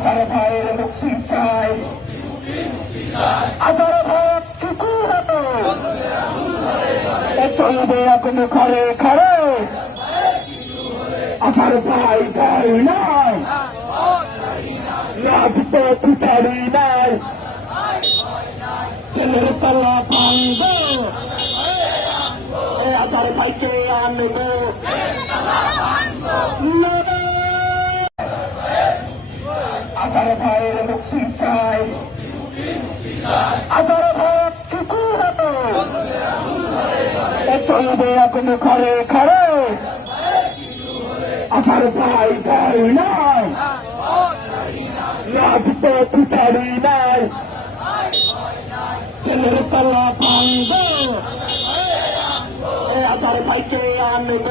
আজার ভাইয়ের মুক্তি চাই, আজার ভাই কি হতো চলবে এখন ঘরে ঘরে, আজার ভাই ভয় নাই, রাজপথ ছাড়ি নাই, ছেলের তলা ভাঙব, আজার ভাইকে আনব, আজার ভাইয়ের মুক্তি চাই, আজার ভাই কি হতো চলবে এখন ঘরে ঘরে, আজার ভাই ভয় নাই, রাজপথ ছাড়ি নাই, ছেলের তলা ভাঙব, আজার ভাইকে আনব।